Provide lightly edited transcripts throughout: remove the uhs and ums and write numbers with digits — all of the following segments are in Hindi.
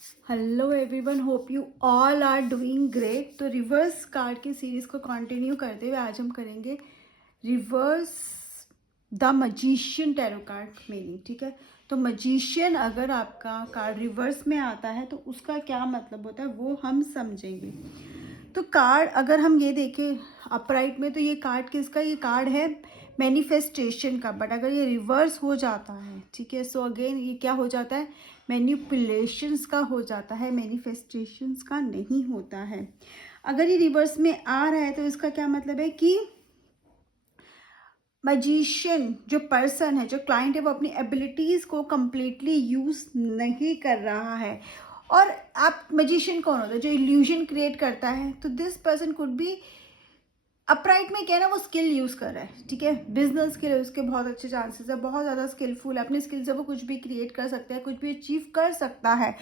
Hello everyone, hope you all are doing great. तो रिवर्स कार्ड की सीरीज़ को कंटिन्यू करते हुए आज हम करेंगे reverse the magician tarot card meaning. ठीक है, तो मजिशियन अगर आपका कार्ड रिवर्स में आता है तो उसका क्या मतलब होता है वो हम समझेंगे। तो कार्ड अगर हम ये देखें अपराइट में तो ये कार्ड किसका, ये कार्ड है मैनिफेस्टेशन का। बट अगर ये रिवर्स हो जाता है, ठीक है, सो अगेन ये क्या हो जाता है, मैनिपुलेशंस का हो जाता है, मैनिफेस्टेशंस का नहीं होता है। अगर ये रिवर्स में आ रहा है तो इसका क्या मतलब है कि मजिशियन जो पर्सन है, जो क्लाइंट है, वो अपनी एबिलिटीज़ को कम्प्लीटली यूज़ नहीं कर रहा है। और आप मजिशियन कौन होता है, जो इल्यूजन क्रिएट करता है। तो this person could be upright में क्या है ना, वो स्किल यूज़ कर रहा है। ठीक है, बिजनेस के लिए उसके बहुत अच्छे चांसेस है, बहुत ज़्यादा स्किलफुल है, अपनी स्किल से वो कुछ भी क्रिएट कर सकता है, कुछ भी अचीव कर सकता है।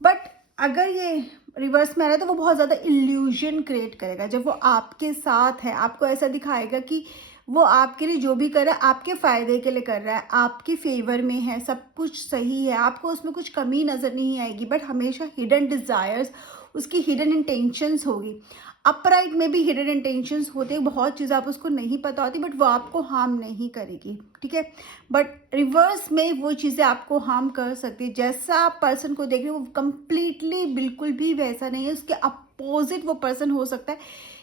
बट अगर ये रिवर्स में आ रहा है तो वो बहुत ज़्यादा इल्यूजन क्रिएट करेगा। जब वो आपके साथ है, आपको ऐसा दिखाएगा कि वो आपके लिए जो भी कर रहा है आपके फ़ायदे के लिए कर रहा है, आपके फेवर में है, सब कुछ सही है, आपको उसमें कुछ कमी नज़र नहीं आएगी। बट हमेशा हिडन डिज़ायर्स, उसकी हिडन इंटेंशंस होगी। अपराइट में भी हिडन इंटेंशंस होते हैं, बहुत चीज़ आप उसको नहीं पता होती, बट वो आपको हार्म नहीं करेगी। ठीक है, बट रिवर्स में वो चीज़ें आपको हार्म कर सकती है। जैसा आप पर्सन को देख रहे हो वो कंप्लीटली बिल्कुल भी वैसा नहीं है, उसके अपोजिट वो पर्सन हो सकता है,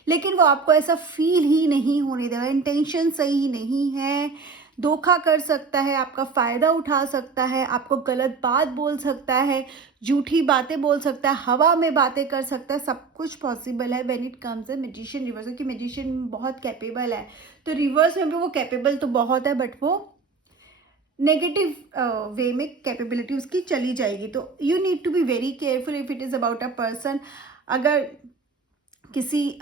लेकिन वो आपको ऐसा फील ही नहीं होने देगा। इंटेंशन सही नहीं है, धोखा कर सकता है, आपका फ़ायदा उठा सकता है, आपको गलत बात बोल सकता है, झूठी बातें बोल सकता है, हवा में बातें कर सकता है, सब कुछ पॉसिबल है when it comes A magician reverse. क्योंकि मैजिशियन बहुत कैपेबल है, तो रिवर्स में भी वो कैपेबल तो बहुत है, बट वो नेगेटिव वे में कैपेबिलिटी उसकी चली जाएगी। तो you need to be very careful if it is about a person. अगर किसी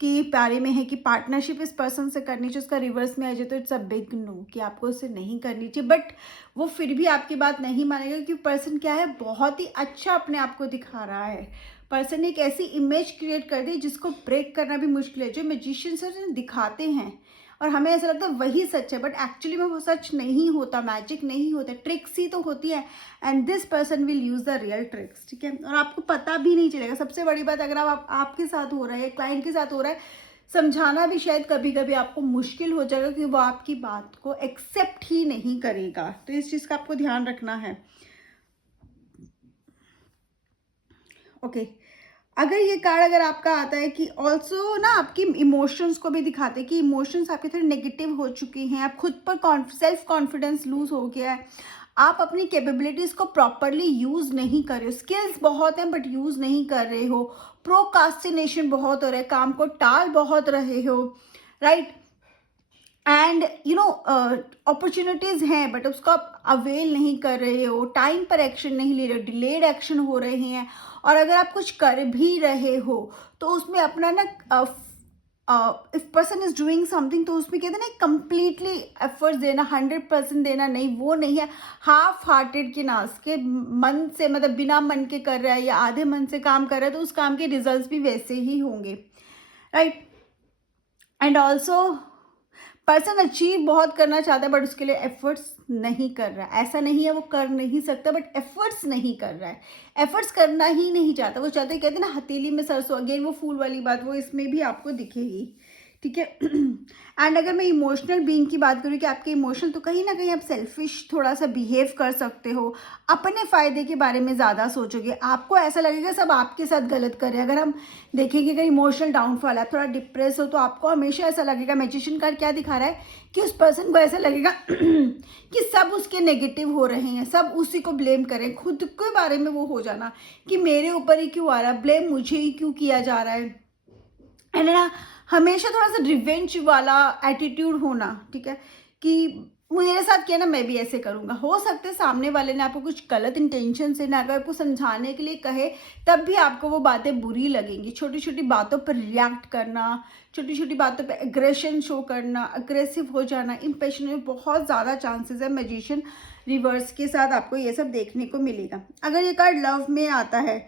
के बारे में है कि पार्टनरशिप इस पर्सन से करनी चाहिए, उसका रिवर्स में आ जाए तो इट्स अ बिग नो कि आपको उससे नहीं करनी चाहिए। बट वो फिर भी आपकी बात नहीं मानेगा, क्योंकि पर्सन क्या है, बहुत ही अच्छा अपने आप को दिखा रहा है। पर्सन एक ऐसी इमेज क्रिएट कर दी जिसको ब्रेक करना भी मुश्किल है। जो मैजिशियन से दिखाते हैं और हमें ऐसा लगता है वही सच है, बट एक्चुअली में वो सच नहीं होता, मैजिक नहीं होता, ट्रिक्स ही तो होती है। And this person will use the real tricks. ठीक है, और आपको पता भी नहीं चलेगा। सबसे बड़ी बात, अगर आपके साथ हो रहा है, क्लाइंट के साथ हो रहा है, समझाना भी शायद कभी कभी आपको मुश्किल हो जाएगा, कि वो आपकी बात को एक्सेप्ट ही नहीं करेगा। तो इस चीज़ का आपको ध्यान रखना है। ओके, अगर ये कार्ड अगर आपका आता है कि ऑल्सो ना आपकी इमोशंस को भी दिखाते हैं कि इमोशंस आपके थोड़े नेगेटिव हो चुके हैं, आप खुद पर सेल्फ कॉन्फिडेंस लूज हो गया है, आप अपनी कैपेबिलिटीज़ को प्रॉपरली यूज़ नहीं कर रहे हो, स्किल्स बहुत हैं बट यूज़ नहीं कर रहे हो, प्रोकास्टिनेशन बहुत हो रहा है, काम को टाल बहुत रहे हो, right. And you know opportunities हैं बट उसको आप अवेल नहीं कर रहे हो, टाइम पर एक्शन नहीं ले रहे हो, डिलेड एक्शन हो रहे हैं। और अगर आप कुछ कर भी रहे हो तो उसमें अपना ना if person is doing something तो उसमें कहते हैं ना कंप्लीटली एफर्ट्स देना, 100% देना नहीं, वो नहीं है। हाफ हार्टेड के नास के मन से, मतलब बिना मन के कर रहा है या आधे मन से काम कर रहा है, तो उस काम के रिजल्ट्स भी वैसे ही होंगे, right. And also person achieve बहुत करना चाहता है बट उसके लिए एफर्ट्स नहीं कर रहा है। ऐसा नहीं है वो कर नहीं सकता, बट एफर्ट्स नहीं कर रहा है, एफर्ट्स करना ही नहीं चाहता। वो चाहते, कहते हैं ना हथेली में सरसों, अगेन वो फूल वाली बात, वो इसमें भी आपको दिखेगी। ठीक है, एंड अगर मैं इमोशनल बीइंग की बात करूँ कि आपके इमोशनल, तो कहीं ना कहीं आप सेल्फिश थोड़ा सा बिहेव कर सकते हो, अपने फ़ायदे के बारे में ज़्यादा सोचोगे, आपको ऐसा लगेगा सब आपके साथ गलत कर रहे हैं। अगर हम देखेंगे अगर इमोशनल डाउनफॉल है, थोड़ा डिप्रेस हो, तो आपको हमेशा ऐसा लगेगा, मैजिशियन कार्ड क्या दिखा रहा है कि उस पर्सन को ऐसा लगेगा कि सब उसके नेगेटिव हो रहे हैं, सब उसी को ब्लेम करें, खुद के बारे में वो हो जाना कि मेरे ऊपर ही क्यों आ रहा है, ब्लेम मुझे ही क्यों किया जा रहा है ना। हमेशा थोड़ा सा रिवेंज वाला एटीट्यूड होना, ठीक है, कि मेरे साथ किया ना मैं भी ऐसे करूंगा। हो सकता है सामने वाले ने आपको कुछ गलत इंटेंशन से ना, अगर आपको समझाने के लिए कहे तब भी आपको वो बातें बुरी लगेंगी। छोटी छोटी बातों पर रिएक्ट करना, छोटी छोटी बातों पर एग्रेशन शो करना, अग्रेसिव हो जाना, इम्पेशनेट, बहुत ज़्यादा चांसेस है मैजिशियन रिवर्स के साथ आपको ये सब देखने को मिलेगा। अगर ये कार्ड लव में आता है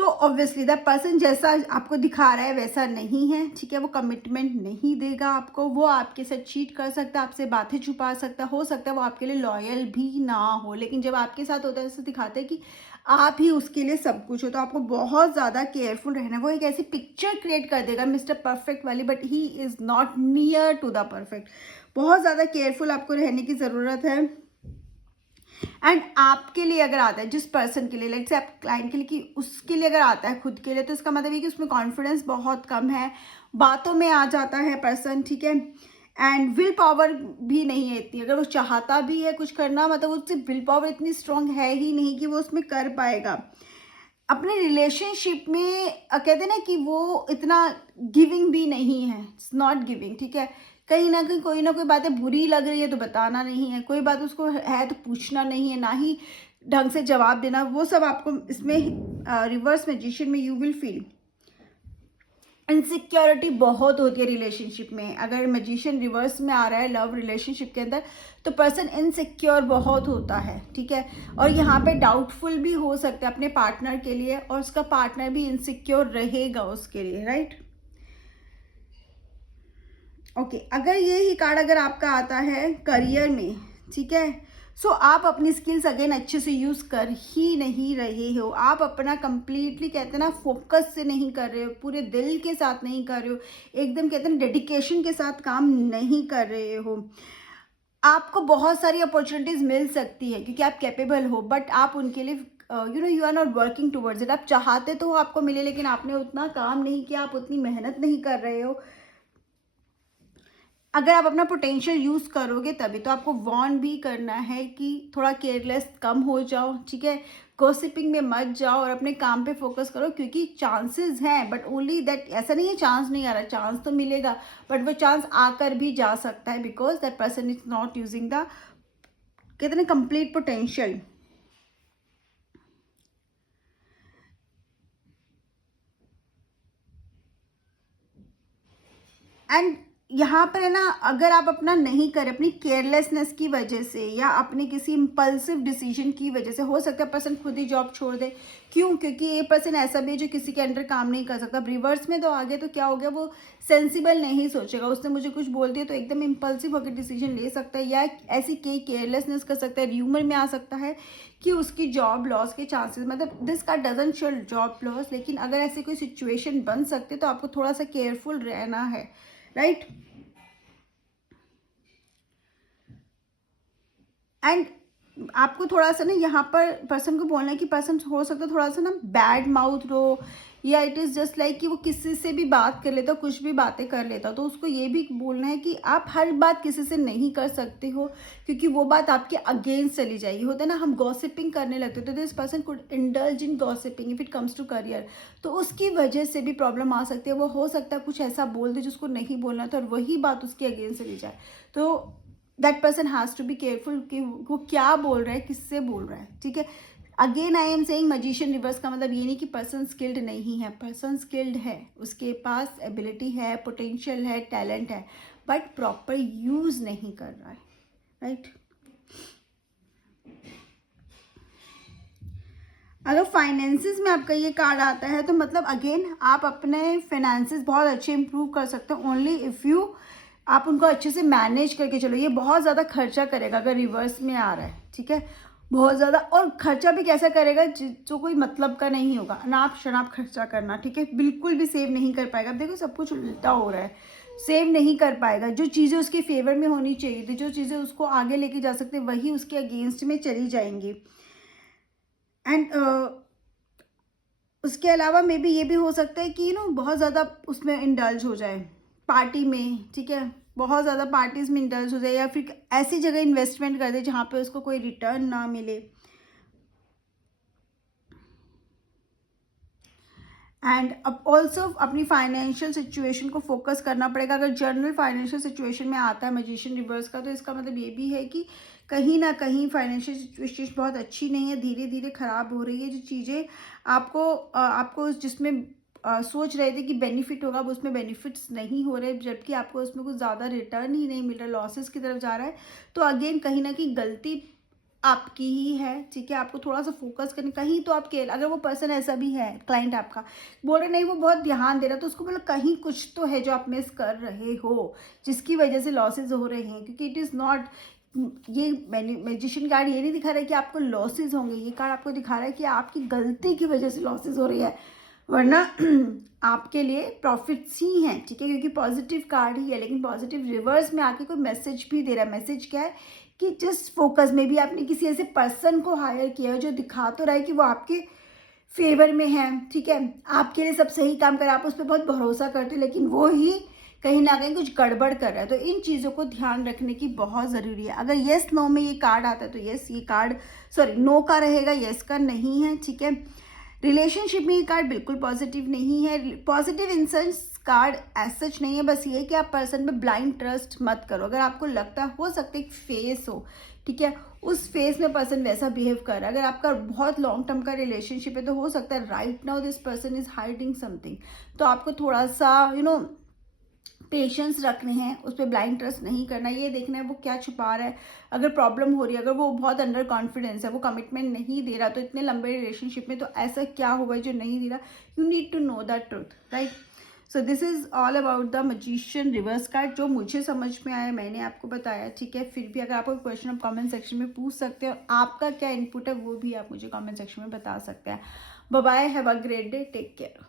तो ऑब्वियसली द पर्सन जैसा आपको दिखा रहा है वैसा नहीं है, ठीक है। वो कमिटमेंट नहीं देगा आपको, वो आपके साथ चीट कर सकता है, आपसे बातें छुपा सकता है, हो सकता है वो आपके लिए लॉयल भी ना हो, लेकिन जब आपके साथ होता है ऐसे दिखाता है कि आप ही उसके लिए सब कुछ हो, तो आपको बहुत ज़्यादा केयरफुल रहना है। वो एक ऐसी पिक्चर क्रिएट कर देगा मिस्टर परफेक्ट वाली, but he is not near to the perfect. बहुत ज़्यादा केयरफुल आपको रहने की ज़रूरत है। एंड आपके लिए अगर आता है, जिस पर्सन के लिए, लाइक से आप क्लाइंट के लिए, कि उसके लिए अगर आता है खुद के लिए, तो इसका मतलब ये कि उसमें कॉन्फिडेंस बहुत कम है, बातों में आ जाता है पर्सन, ठीक है। एंड विल पावर भी नहीं है इतनी, अगर वो चाहता भी है कुछ करना, मतलब उससे विल पावर इतनी स्ट्रांग है ही नहीं कि वो उसमें कर पाएगा। अपने रिलेशनशिप में कहते हैं ना कि वो इतना गिविंग भी नहीं है, इट्स नॉट गिविंग, ठीक है। कहीं ना कोई बातें बुरी लग रही है तो बताना नहीं है, कोई बात उसको है तो पूछना नहीं है, ना ही ढंग से जवाब देना, वो सब आपको इसमें रिवर्स मैजिशियन में यू विल फील। इनसिक्योरिटी बहुत होती है रिलेशनशिप में। अगर मैजिशियन रिवर्स में आ रहा है लव रिलेशनशिप के अंदर, तो पर्सन इनसिक्योर बहुत होता है, ठीक है। और यहाँ पे डाउटफुल भी हो सकता है अपने पार्टनर के लिए, और उसका पार्टनर भी इनसिक्योर रहेगा उसके लिए, राइट। ओके, अगर ये ही कार्ड अगर आपका आता है करियर में, ठीक है, सो आप अपनी स्किल्स अगेन अच्छे से यूज़ कर ही नहीं रहे हो। आप अपना कंप्लीटली कहते हैं ना फोकस से नहीं कर रहे हो, पूरे दिल के साथ नहीं कर रहे हो, एकदम कहते हैं डेडिकेशन के साथ काम नहीं कर रहे हो। आपको बहुत सारी अपॉर्चुनिटीज़ मिल सकती है क्योंकि आप कैपेबल हो, बट आप उनके लिए you are not working towards it. आप चाहते तो आपको मिले, लेकिन आपने उतना काम नहीं किया, आप उतनी मेहनत नहीं कर रहे हो। अगर आप अपना पोटेंशियल यूज़ करोगे तभी तो। आपको वॉर्न भी करना है कि थोड़ा केयरलेस कम हो जाओ, ठीक है। गॉसिपिंग में मत जाओ और अपने काम पे फोकस करो, क्योंकि चांसेस हैं, बट ओनली दैट, ऐसा नहीं है चांस नहीं आ रहा, चांस तो मिलेगा, बट वो चांस आकर भी जा सकता है, because that person is not using the कहते हैं कंप्लीट पोटेंशियल। एंड यहाँ पर है ना, अगर आप अपना नहीं करें, अपनी केयरलेसनेस की वजह से या अपने किसी इम्पल्सिव डिसीजन की वजह से, हो सकता है पर्सन खुद ही जॉब छोड़ दे। क्यों? क्योंकि ये पर्सन ऐसा भी है जो किसी के अंडर काम नहीं कर सकता। रिवर्स में तो आगे तो क्या हो गया, वो सेंसिबल नहीं सोचेगा, उसने मुझे कुछ बोल दिया तो एकदम इम्पल्सिव होकर डिसीजन ले सकता है, या ऐसी कई केयरलेसनेस कर सकता है। र्यूमर में आ सकता है कि उसकी जॉब लॉस के चांसेस, मतलब दिस का डजंट शो जॉब लॉस, लेकिन अगर ऐसी कोई सिचुएशन बन सकती है तो आपको थोड़ा सा केयरफुल रहना है, राइट। एंड आपको थोड़ा सा ना यहाँ पर पर्सन को बोलना है कि पर्सन हो सकता है थोड़ा सा ना बैड माउथ रो, या इट इज़ जस्ट लाइक कि वो किसी से भी बात कर लेता, कुछ भी बातें कर लेता, तो उसको ये भी बोलना है कि आप हर बात किसी से नहीं कर सकते हो, क्योंकि वो बात आपके अगेंस्ट चली जाएगी। होता है ना, हम गॉसिपिंग करने लगते तो this person could indulge in gossiping if it comes to career, तो उसकी वजह से भी प्रॉब्लम आ सकती है। वो हो सकता है कुछ ऐसा बोल दे जिसको नहीं बोलना था, और वही बात उसके अगेंस्ट चली जाए। तो that person has to be careful कि वो क्या बोल रहा है, किससे बोल रहा है, ठीक है। Again I am saying magician reverse का मतलब ये नहीं कि पर्सन स्किल्ड नहीं है, पर्सन स्किल्ड है, उसके पास एबिलिटी है, पोटेंशियल है, टैलेंट है, बट प्रॉपर यूज़ नहीं कर रहा है, राइट। अगर फाइनेंसिस में आपका ये कार्ड आता है तो मतलब अगेन आप अपने फाइनेंसिस बहुत अच्छे इंप्रूव कर सकते हो, ओनली इफ़ यू आप उनको अच्छे से मैनेज करके चलो। ये बहुत ज़्यादा खर्चा करेगा अगर रिवर्स में आ रहा है, ठीक है, बहुत ज़्यादा। और खर्चा भी कैसा करेगा जो कोई मतलब का नहीं होगा, अनाप शनाप खर्चा करना, ठीक है, बिल्कुल भी सेव नहीं कर पाएगा। अब देखो सब कुछ उल्टा हो रहा है, सेव नहीं कर पाएगा। जो चीज़ें उसके फेवर में होनी चाहिए थी, जो चीज़ें उसको आगे लेके जा सकते, वही उसके अगेंस्ट में चली जाएंगी। एंड उसके अलावा मे बी ये भी हो सकता है कि बहुत ज़्यादा उसमें इंडल्ज हो जाए पार्टी में, ठीक है, बहुत ज़्यादा पार्टीज़ में इंडल्ज हो जाए, या फिर ऐसी जगह इन्वेस्टमेंट कर दे जहाँ पे उसको कोई रिटर्न ना मिले। एंड अब ऑल्सो अपनी फाइनेंशियल सिचुएशन को फोकस करना पड़ेगा। अगर जनरल फाइनेंशियल सिचुएशन में आता है मैजिशियन रिवर्स का, तो इसका मतलब ये भी है कि कहीं ना कहीं फाइनेंशियल सिचुएशन बहुत अच्छी नहीं है, धीरे धीरे ख़राब हो रही है। जो चीज़ें आपको जिसमें सोच रहे थे कि बेनिफिट होगा, वो उसमें बेनिफिट्स नहीं हो रहे, जबकि आपको उसमें कुछ ज़्यादा रिटर्न ही नहीं मिल रहा, लॉसेस की तरफ जा रहा है। तो अगेन कहीं ना कहीं गलती आपकी ही है, ठीक है। आपको थोड़ा सा फोकस करने, कहीं तो आपके, अगर वो पर्सन ऐसा भी है, क्लाइंट आपका बोल रहे नहीं वो बहुत ध्यान दे रहा, तो उसको बोलो कहीं कुछ तो है जो आप मिस कर रहे हो, जिसकी वजह से लॉसेज हो रहे हैं, क्योंकि इट इज़ नॉट, ये मैजिशियन कार्ड ये नहीं दिखा रहा है कि आपको लॉसेज होंगे, ये कार्ड आपको दिखा रहा है कि आपकी गलती की वजह से लॉसेज हो रही है, वरना आपके लिए प्रॉफिट्स ही हैं, ठीक है, क्योंकि पॉजिटिव कार्ड ही है, लेकिन पॉजिटिव रिवर्स में आके कोई मैसेज भी दे रहा है। मैसेज क्या है कि जस्ट फोकस, में भी आपने किसी ऐसे पर्सन को हायर किया है जो दिखा तो रहा है कि वो आपके फेवर में है, ठीक है, आपके लिए सब सही काम कर रहा है, आप उस पर बहुत भरोसा करते हो, लेकिन वो ही कहीं ना कहीं कुछ गड़बड़ कर रहा है। तो इन चीज़ों को ध्यान रखने की बहुत ज़रूरी है। अगर येस नो में ये कार्ड आता है तो येस, ये कार्ड सॉरी नो का रहेगा, येस का नहीं है, ठीक है। रिलेशनशिप में ये कार्ड बिल्कुल पॉजिटिव नहीं है। Positive in sense card as such नहीं है, बस ये है कि आप पर्सन पे ब्लाइंड ट्रस्ट मत करो। अगर आपको लगता हो सकता है एक फेस हो, ठीक है, उस फेस में पर्सन वैसा बिहेव कर रहा है, अगर आपका बहुत लॉन्ग टर्म का रिलेशनशिप है तो हो सकता है right now this person is hiding something, तो आपको थोड़ा सा पेशेंस रखने हैं, उस पर ब्लाइंड ट्रस्ट नहीं करना, ये देखना है वो क्या छुपा रहा है। अगर प्रॉब्लम हो रही है, अगर वो बहुत अंडर कॉन्फिडेंस है, वो कमिटमेंट नहीं दे रहा, तो इतने लंबे रिलेशनशिप में तो ऐसा क्या हुआ है जो नहीं दे रहा, you need to know that truth, right. So this is all about the magician reverse card, जो मुझे समझ में आया मैंने आपको बताया, ठीक है। फिर भी अगर आपको क्वेश्चन आप कमेंट सेक्शन में पूछ सकते हो, आपका क्या इनपुट है वो भी आप मुझे कमेंट सेक्शन में बता सकते हैं। Bye bye, have a great day, take care.